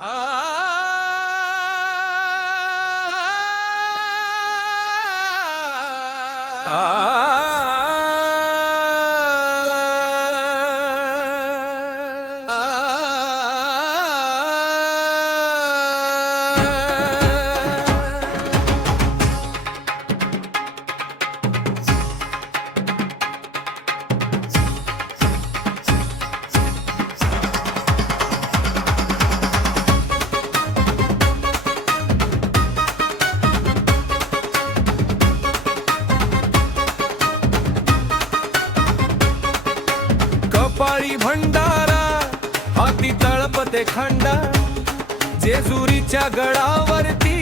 아. कपाळी भंडारा हाती तळपते खंडा. जेजुरीच्या गडावरती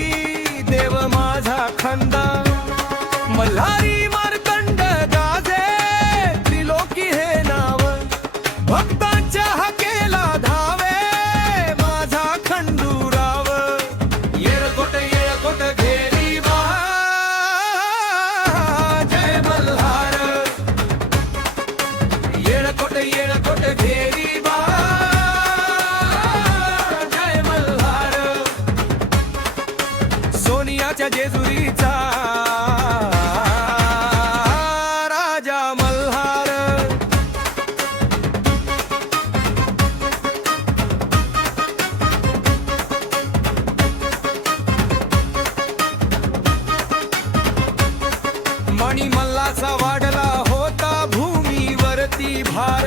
देव माझा खंदा मल्हारी मार सोनियाच्या जेजुरीचा. राजा मल्हार. मणिमल्लाचा वाढला होता भूमीवरती भार.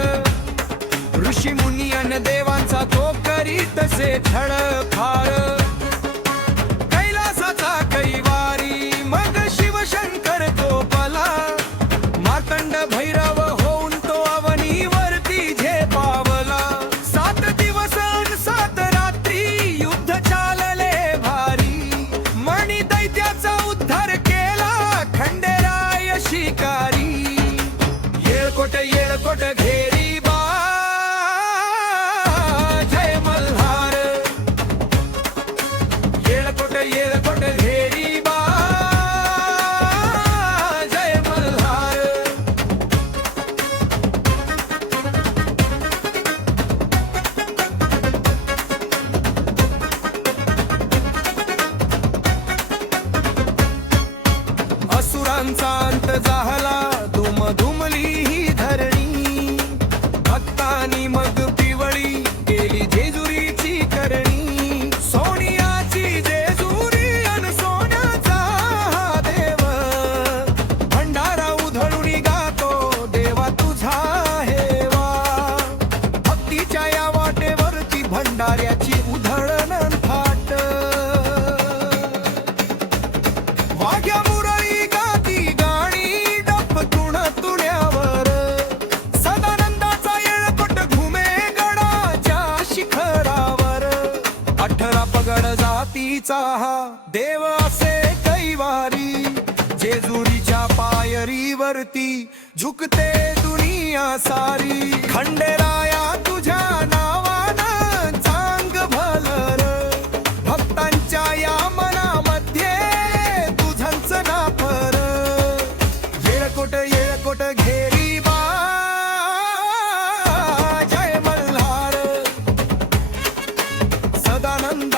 ऋषी मुनी अन देवांचा तो करीत से छळ फार येळकोट घेरी बा. जय मल्हार. येळकोट येळकोट घेरी बा. जय मल्हार. असुरांचा अंत झाला दुम पाणी मग पिवळी केली जेजुरीची करणी. सोनियाची जेजुरी अन सोन्याचा देव. भंडारा उधळून गातो देवा तुझा हेवा. भक्तीच्या या वाटेवरती भंडाऱ्याची मातीचा हा देव असे कैवारी जेजुरीच्या पायरीवरती झुकते दुनिया सारी. खंडेराया तुझ्या नावानं चांग भलर भक्तांच्या या मनामध्ये तुझंच ना फर येळकोट येळकोट घेरी बा जय मल्हार. सदानंद